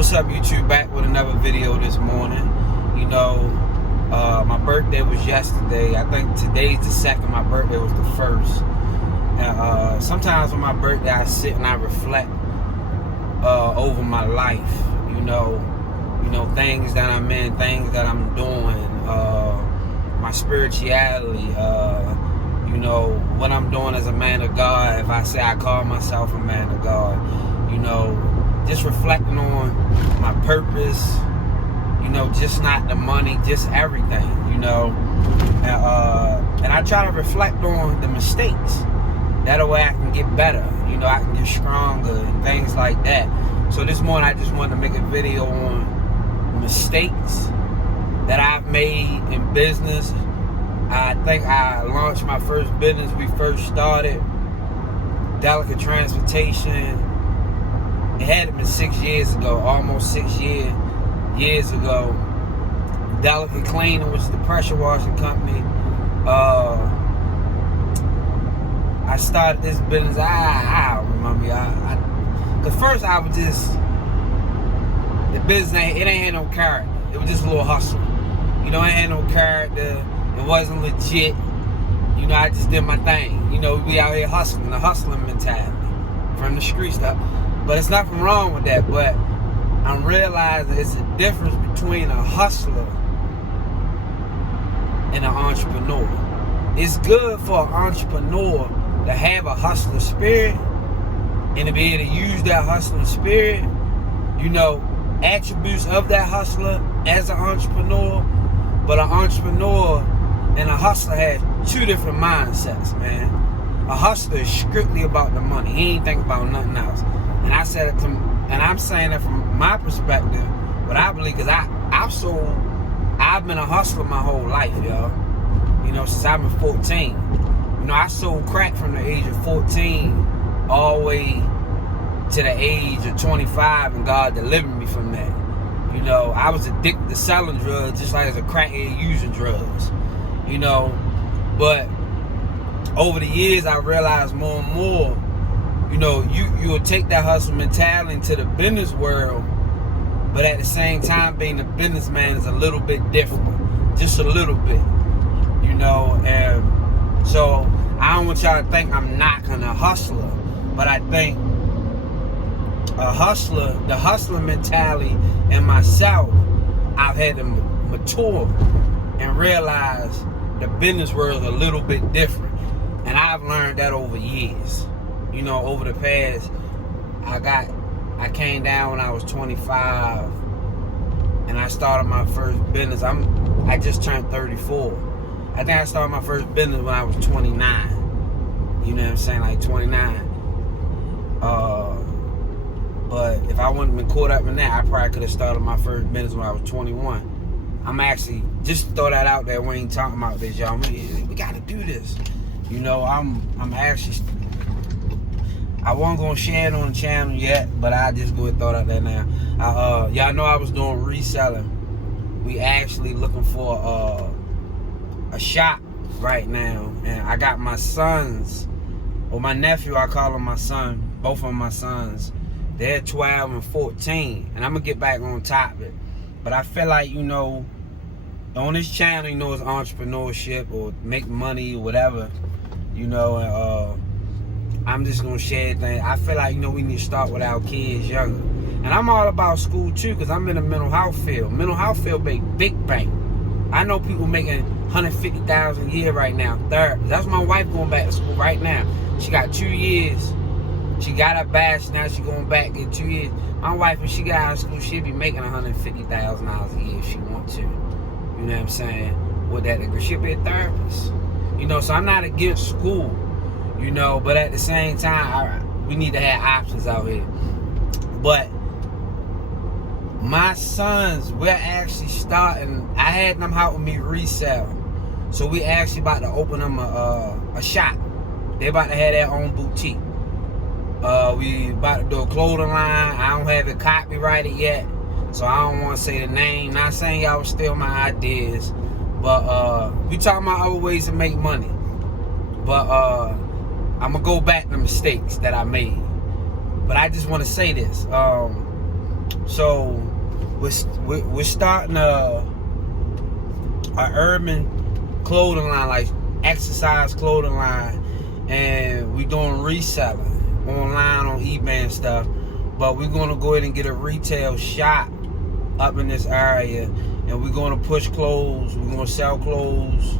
What's up, YouTube? Back with another video this morning. You know, my birthday was yesterday. I think today's the second. My birthday was the first. And sometimes on my birthday, I sit and I reflect over my life. You know, things that I'm in, things that I'm doing, my spirituality. You know, what I'm doing as a man of God. If I say I call myself a man of God, you know, just reflecting on my purpose, you know, just not the money, just everything, you know. And I try to reflect on the mistakes. That way I can get better, you know, I can get stronger and things like that. So this morning I just wanted to make a video on mistakes that I've made in business. I think I launched my first business. We first started Delicate Transportation. It had been 6 years ago, almost 6 years ago. Delicate Cleaning, which is the pressure washing company. I started this business. I don't remember. Cause first I was just, the business it ain't had no character. It was just a little hustle. You know, it ain't had no character. It wasn't legit. You know, I just did my thing. You know, we out here hustling, the hustling mentality from the street stuff. But it's nothing wrong with that. But I'm realizing it's a difference between a hustler and an entrepreneur. It's good for an entrepreneur to have a hustler spirit and to be able to use that hustler spirit, you know, attributes of that hustler as an entrepreneur. But an entrepreneur and a hustler has two different mindsets, man. A hustler is strictly about the money. He ain't think about nothing else. And I said it to, and I'm saying that from my perspective, what I believe, because I've been a hustler my whole life, y'all. You know, since I've been 14. You know, I sold crack from the age of 14 all the way to the age of 25, and God delivered me from that. You know, I was addicted to selling drugs just like as a crackhead using drugs. You know, but over the years I realized more and more, you know, you'll take that hustle mentality into the business world, but at the same time being a businessman is a little bit different. Just a little bit. You know, and so I don't want y'all to think I'm knocking a hustler, but I think a hustler, the hustler mentality in myself, I've had to mature and realize the business world is a little bit different. And I've learned that over years. You know, over the past, I came down when I was 25 and I started my first business. I just turned 34. I think I started my first business when I was 29. You know what I'm saying? Like 29. But if I wouldn't have been caught up in that, I probably could have started my first business when I was 21. I'm actually, just to throw that out there, we ain't talking about this, y'all. We gotta do this. You know, I'm actually, I wasn't gonna share it on the channel yet, but I just go and throw it out there now. Y'all know I was doing reselling. We actually looking for a shop right now, and I got my sons, or my nephew, I call him my son, both of my sons. They're 12 and 14, and I'm gonna get back on topic. But I feel like, you know, on this channel, you know, it's entrepreneurship or make money or whatever, you know. I'm just gonna share things. I feel like, you know, we need to start with our kids younger. And I'm all about school too, because I'm in the mental health field. Mental health field make big bank. I know people making $150,000 a year right now. That's my wife going back to school right now. She got 2 years. She got her badge, now she going back in 2 years. My wife, when she got out of school, she'd be making $150,000 a year if she want to. You know what I'm saying? With that degree, she'll be a therapist. You know, so I'm not against school, you know, but at the same time, we need to have options out here. But my sons, we're actually starting, I had them helping me resell. So we actually about to open them a shop. They about to have their own boutique. We about to do a clothing line. I don't have it copyrighted yet, so I don't want to say the name. Not saying y'all steal my ideas, but we talking about other ways to make money. But I'm gonna go back to mistakes that I made. But I just want to say this. So we're starting a urban clothing line, like exercise clothing line, and we're doing reselling online on eBay and stuff. But we're gonna go ahead and get a retail shop up in this area, and we're gonna push clothes. We're gonna sell clothes,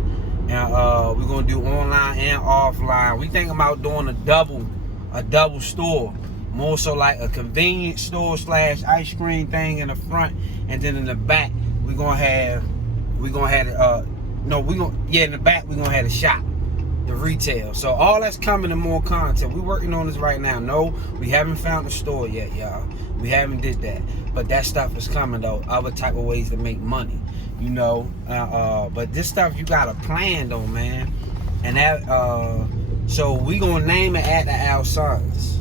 and we're gonna do online and offline. We thinking about doing a double store, more so like a convenience store / ice cream thing in the front, and then in the back in the back we're gonna have a shop, the retail. So all that's coming and more content. We're working on this right now. No, we haven't found a store yet, y'all. We haven't did that, but that stuff is coming though. Other type of ways to make money, but this stuff you gotta plan though, man. And that so we gonna name it after our sons,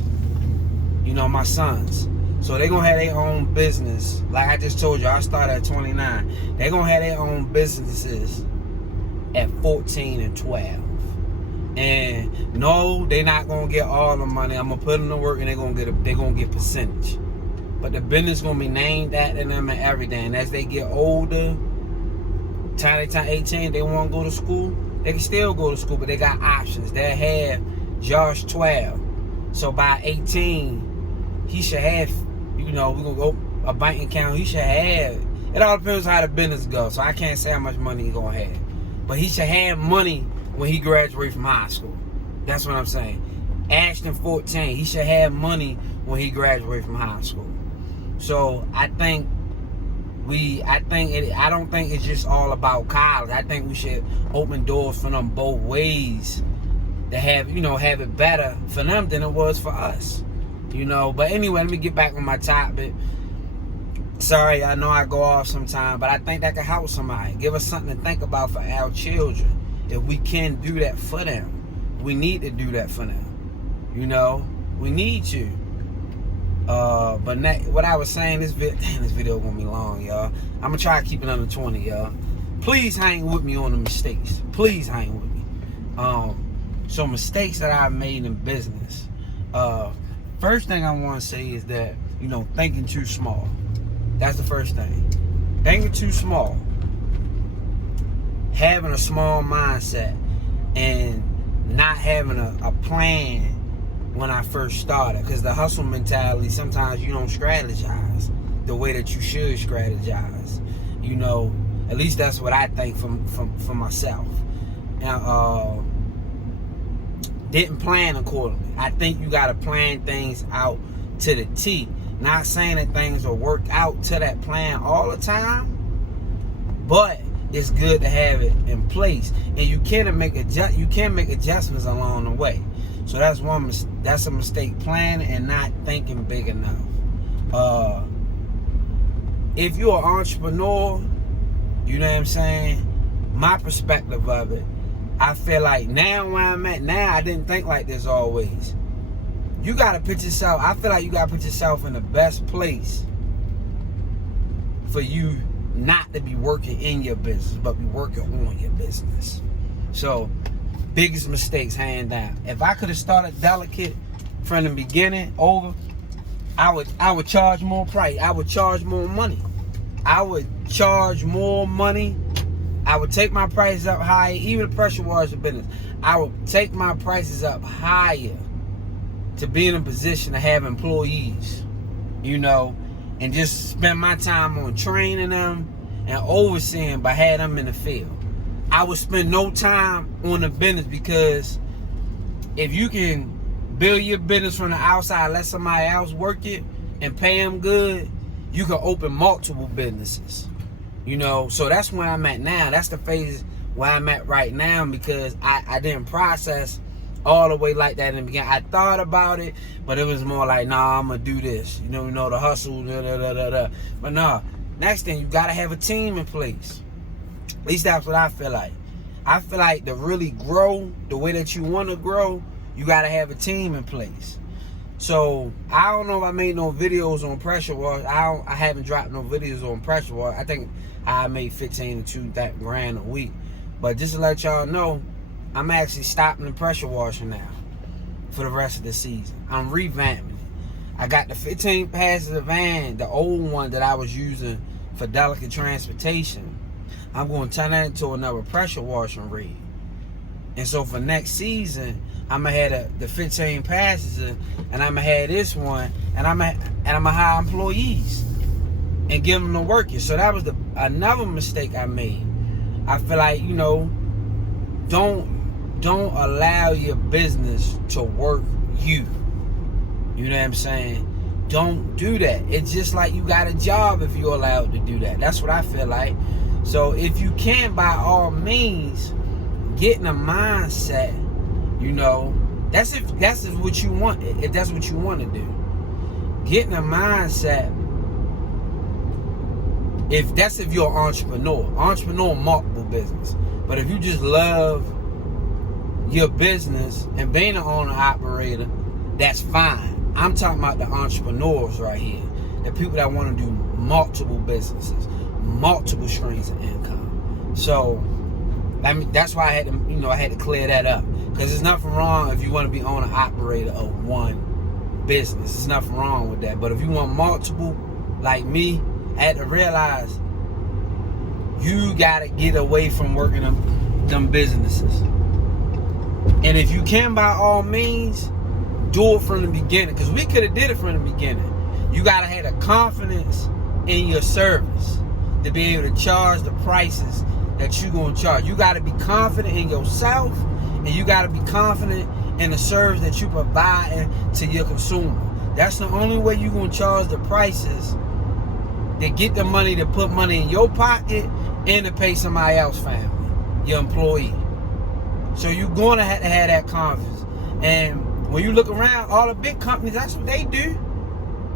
my sons. So they gonna have their own business. Like I just told you, I started at 29. They gonna have their own businesses at 14 and 12. And no, they not gonna get all the money. I'm gonna put them to work, and they gonna get percentage. But the business gonna be named after them and everything. And as they get older, time they turn 18, they want to go to school. They can still go to school, but they got options. They have Josh 12. So by 18, he should have, we're gonna go a bank account. He should have. It all depends on how the business goes. So I can't say how much money he gonna have. But he should have money when he graduates from high school. That's what I'm saying. Ashton 14, he should have money when he graduates from high school. So I don't think it's just all about college. I think we should open doors for them both ways to have it better for them than it was for us. But anyway, let me get back on my topic. Sorry, I know I go off sometime, but I think that can help somebody. Give us something to think about for our children. If we can do that for them, we need to do that for them. We need to. But what I was saying, this video gonna be long, y'all. I'm gonna try to keep it under 20, y'all. Please hang with me on the mistakes. Please hang with me. So mistakes that I've made in business. First thing I want to say is that thinking too small. That's the first thing. Thinking too small. Having a small mindset and not having a plan when I first started. Because the hustle mentality, sometimes you don't strategize the way that you should strategize. At least that's what I think for myself. Now, didn't plan accordingly. I think you got to plan things out to the T. Not saying that things will work out to that plan all the time, but it's good to have it in place, and you can make adjustments along the way. So that's a mistake, planning and not thinking big enough. If you're an entrepreneur, you know what I'm saying? My perspective of it, I feel like now where I'm at now, I didn't think like this always. You gotta put yourself, I feel like you gotta put yourself in the best place for you not to be working in your business, but be working on your business. So, biggest mistakes, hand down. If I could have started Delicate from the beginning over, I would charge more price. I would charge more money. I would charge more money. I would take my prices up higher, even the pressure washer business. I would take my prices up higher to be in a position to have employees, and just spend my time on training them and overseeing, but have them in the field. I would spend no time on the business, because if you can build your business from the outside, let somebody else work it and pay them good, you can open multiple businesses. So that's where I'm at now. That's the phase where I'm at right now, because I didn't process all the way like that in the beginning. I thought about it, but it was more like, nah, I'm gonna do this. The hustle, But nah, next thing, you gotta have a team in place. At least that's what I feel like. I feel like to really grow the way that you want to grow, you gotta have a team in place. So I don't know if I made no videos on pressure wash. I haven't dropped no videos on pressure wash. I think I made 15 to 2 grand a week. But just to let y'all know, I'm actually stopping the pressure washing now for the rest of the season. I'm revamping it. I got the 15 passenger van, the old one that I was using for delicate transportation. I'm going to turn that into another pressure washing rig. And so for next season, I'm going to have the 15 passenger, and I'm going to have this one, and I'm going to hire employees and give them the working. So that was another mistake I made. I feel like, don't allow your business to work you. You know what I'm saying? Don't do that. It's just like you got a job if you're allowed to do that. That's what I feel like. So if you can, by all means, get in a mindset, that's if what you want. If that's what you want to do, get in a mindset. If you're an entrepreneur, multiple business. But if you just love your business and being an owner operator, that's fine. I'm talking about the entrepreneurs right here, the people that want to do multiple businesses, multiple streams of income. So, that's why I had to clear that up, because there's nothing wrong if you want to be owner operator of one business. There's nothing wrong with that. But if you want multiple, like me, I had to realize you gotta get away from working them businesses. And if you can, by all means, do it from the beginning, because we could have did it from the beginning. You gotta have the confidence in your service to be able to charge the prices that you're gonna charge. You gotta be confident in yourself, and you gotta be confident in the service that you provide to your consumer. That's the only way you're gonna charge the prices that get the money to put money in your pocket and to pay somebody else's family, your employee. So you're gonna have to have that confidence. And when you look around, all the big companies, that's what they do.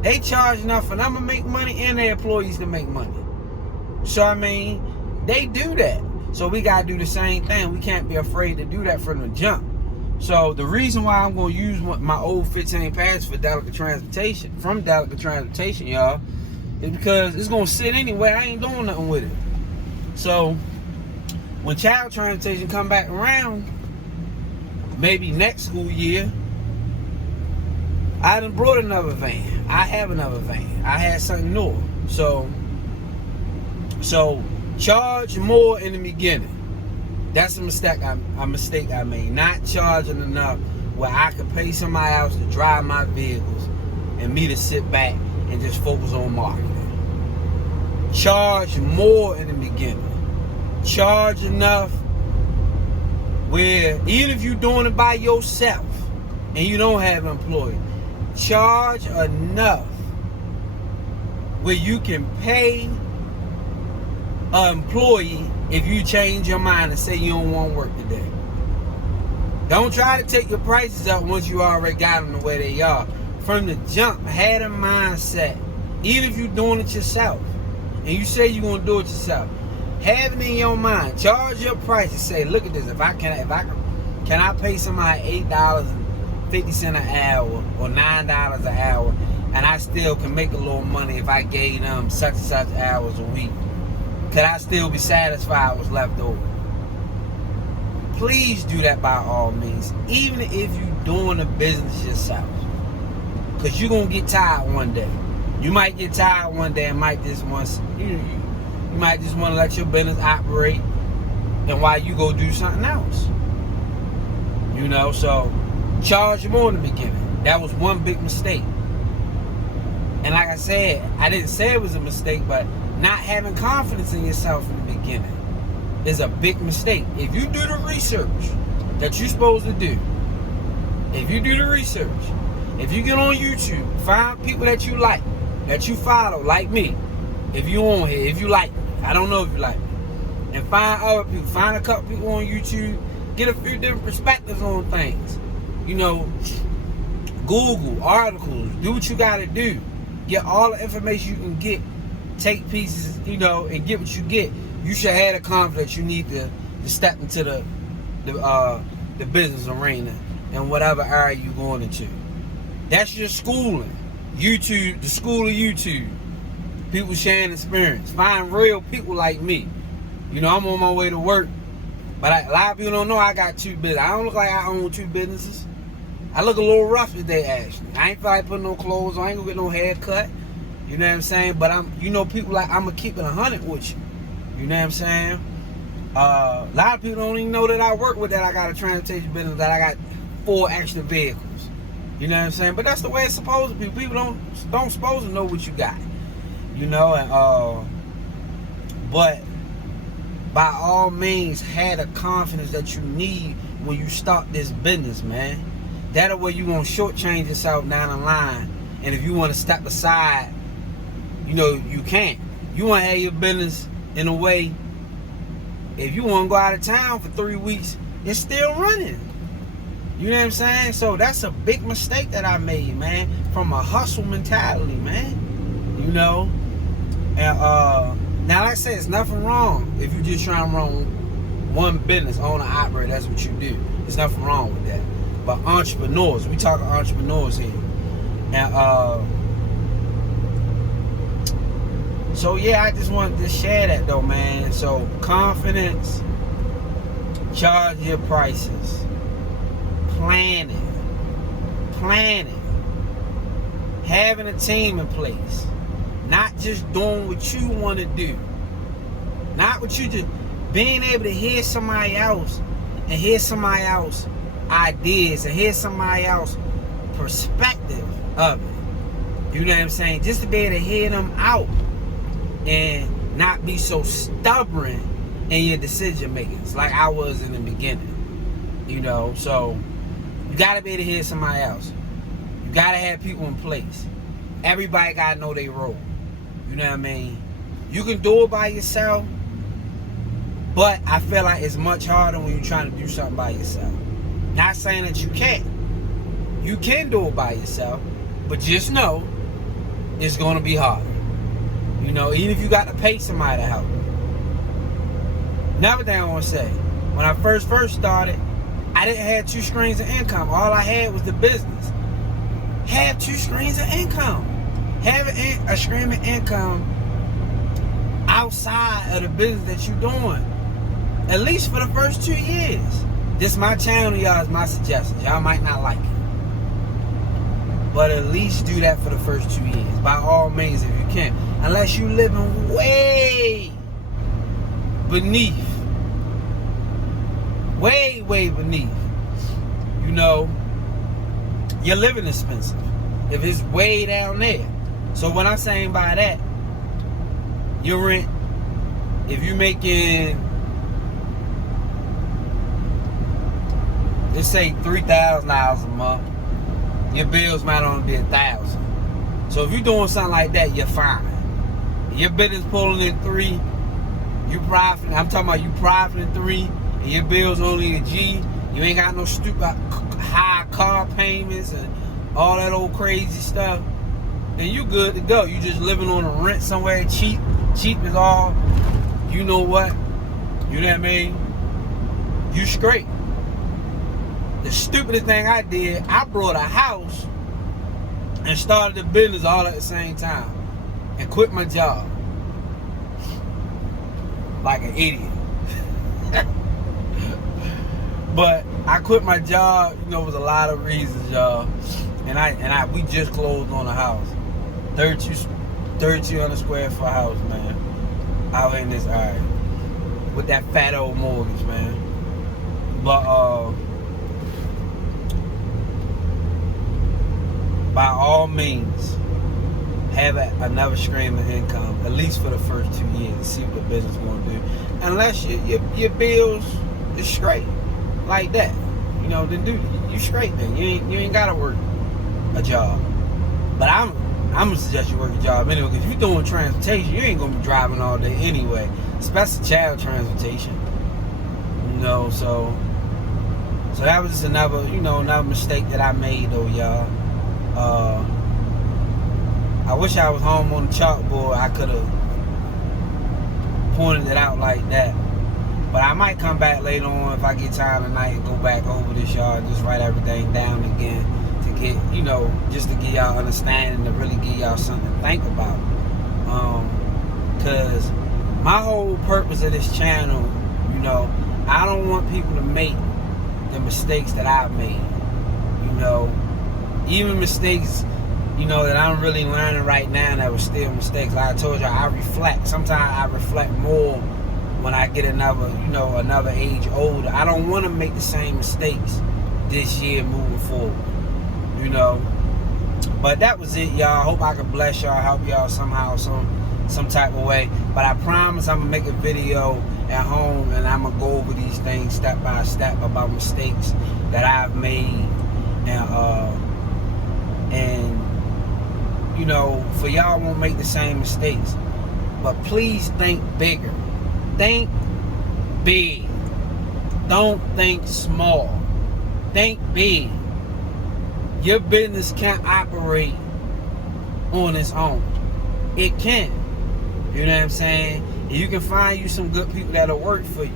They charge enough for them to make money and their employees to make money. So, they do that. So we got to do the same thing. We can't be afraid to do that from the jump. So the reason why I'm going to use my old 15 pass for delicate transportation, y'all, is because it's going to sit anyway. I ain't doing nothing with it. So when child transportation come back around, maybe next school year, I done brought another van. I have another van. I had something new. So charge more in the beginning. That's a mistake I made. Not charging enough where I could pay somebody else to drive my vehicles and me to sit back and just focus on marketing. Charge more in the beginning. Charge enough where even if you're doing it by yourself and you don't have an employee, charge enough where you can pay an employee if you change your mind and say you don't want to work today. Don't try to take your prices up once you already got them the way they are. From the jump, had a mindset. Even if you're doing it yourself and you say you're going to do it yourself, have it in your mind. Charge your price and say, look at this. Can I pay somebody $8.50 an hour or $9 an hour, and I still can make a little money if I gave them such and such hours a week? Could I still be satisfied with what's left over? Please do that by all means, even if you're doing the business yourself. Because you're going to get tired one day. You might get tired one day and might just want you might just want to let your business operate and while you go do something else. So charge more in the beginning. That was one big mistake. And like I said, I didn't say it was a mistake, but not having confidence in yourself in the beginning is a big mistake. If you do the research that you're supposed to do, if you do the research, if you get on YouTube, find people that you like, that you follow, like me. If you on here, if you like me, I don't know if you like me, and find other people, find a couple people on YouTube, get a few different perspectives on things. Google articles, do what you gotta do. Get all the information you can get. Take pieces, and get what you get. You should have the confidence you need to step into the business arena in whatever area you're going into. That's your schooling. YouTube, the school of YouTube. People sharing experience. Find real people like me. I'm on my way to work, but a lot of people don't know I got two businesses. I don't look like I own two businesses. I look a little rough today, actually. I ain't feel like putting no clothes on. I ain't gonna get no haircut. You know what I'm saying? But people like, I'm gonna keep it 100 with you. You know what I'm saying? A lot of people don't even know that I work with that. I got a transportation business, that I got 4 extra vehicles. You know what I'm saying? But that's the way it's supposed to be. People don't supposed to know what you got. You know, and but by all means, have the confidence that you need when you start this business, man. That way you won't shortchange yourself down the line. And if you want to step aside, you know, you can't. You want to have your business in a way, if you want to go out of town for 3 weeks, it's still running. You know what I'm saying? So that's a big mistake that I made, man, from a hustle mentality, man. You know? And now, like I said, it's nothing wrong if you just trying to run one business, own and operate. That's what you do. There's nothing wrong with that. But entrepreneurs, we talking entrepreneurs here. And so yeah, I just wanted to share that though, man. So confidence, charge your prices, planning, having a team in place, not just doing what you want to do, not what you just being able to hear somebody else and hear somebody else ideas and hear somebody else perspective of it. You know what I'm saying? Just to be able to hear them out and not be so stubborn in your decision makings like I was in the beginning. You know, so you gotta be able to hear somebody else. You gotta have people in place. Everybody gotta know their role. You know what I mean? You can do it by yourself, but I feel like it's much harder when you're trying to do something by yourself. Not saying that you can't. You can do it by yourself, but just know it's going to be harder. You know, even if you got to pay somebody to help. Another thing I want to say, when I first started, I didn't have 2 streams of income. All I had was the business. Have 2 streams of income. Have a stream of income outside of the business that you're doing. At least for the first 2 years. This my channel, y'all, is my suggestions. Y'all might not like it. But at least do that for the first 2 years. By all means, if you can. Unless you living way beneath. Way beneath. You know, your living expensive. If it's way down there. So what I'm saying by that, your rent, if you're making, let's say $3,000 a month, your bills might only be $1,000. So if you're doing something like that, you're fine. Your business pulling in 3, you profiting. I'm talking about you profiting 3, and your bills only a G. You ain't got no stupid high car payments and all that old crazy stuff. Then you good to go. You just living on a rent somewhere cheap. Cheap is all. You know what? You know what I mean? You straight. The stupidest thing I did, I brought a house and started a business all at the same time and quit my job like an idiot. But I quit my job, you know, it was a lot of reasons, y'all. And we just closed on a house. 3,200 square foot house, man. Out in this area. With that fat old mortgage, man. But by all means, have another stream of income, at least for the first 2 years, and see what the business is going to do. Unless your bills is straight like that, you know, then you straight then. You ain't got to work a job. But I'm gonna suggest you work a job anyway, because if you're doing transportation, you ain't gonna be driving all day anyway, especially child transportation. You know, so that was just another mistake that I made though, y'all. I wish I was home on the chalkboard. I could have pointed it out like that. But I might come back later on if I get time tonight and go back over this, y'all, and just write everything down again to get, you know, just to give y'all understanding, to really give y'all something to think about. Because my whole purpose of this channel, you know, I don't want people to make the mistakes that I've made. You You know, even mistakes, you know, that I'm really learning right now that were still mistakes. Like I told you, I reflect. Sometimes I reflect more when I get another age older. I don't want to make the same mistakes this year moving forward. You know. But that was it, y'all. Hope I could bless y'all, help y'all somehow, some type of way. But I promise I'm gonna make a video at home and I'm gonna go over these things step by step about mistakes that I've made, and you know, for y'all won't make the same mistakes. But please think bigger. Think big. Don't think small. Think big. Your business can't operate on its own. It can. You know what I'm saying? And you can find you some good people that'll work for you.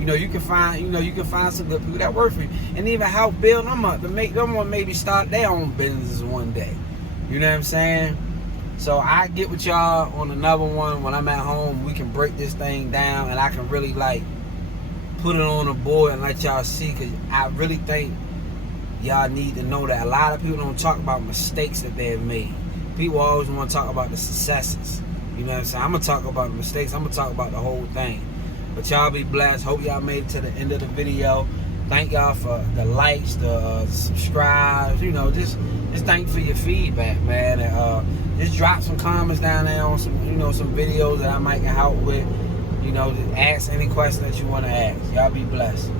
You can find some good people that work for you. And even help build them up to make them want maybe start their own businesses one day. You know what I'm saying? So I get with y'all on another one when I'm at home. We can break this thing down and I can really like put it on the board and let y'all see, because I really think y'all need to know that a lot of people don't talk about mistakes that they've made. People always want to talk about the successes. You know what I'm saying? I'm going to talk about the mistakes. I'm going to talk about the whole thing. But y'all be blessed. Hope y'all made it to the end of the video. Thank y'all for the likes, the subscribes. You know, just thank you for your feedback, man. And just drop some comments down there on some videos that I might can help with. You know, just ask any question that you want to ask. Y'all be blessed.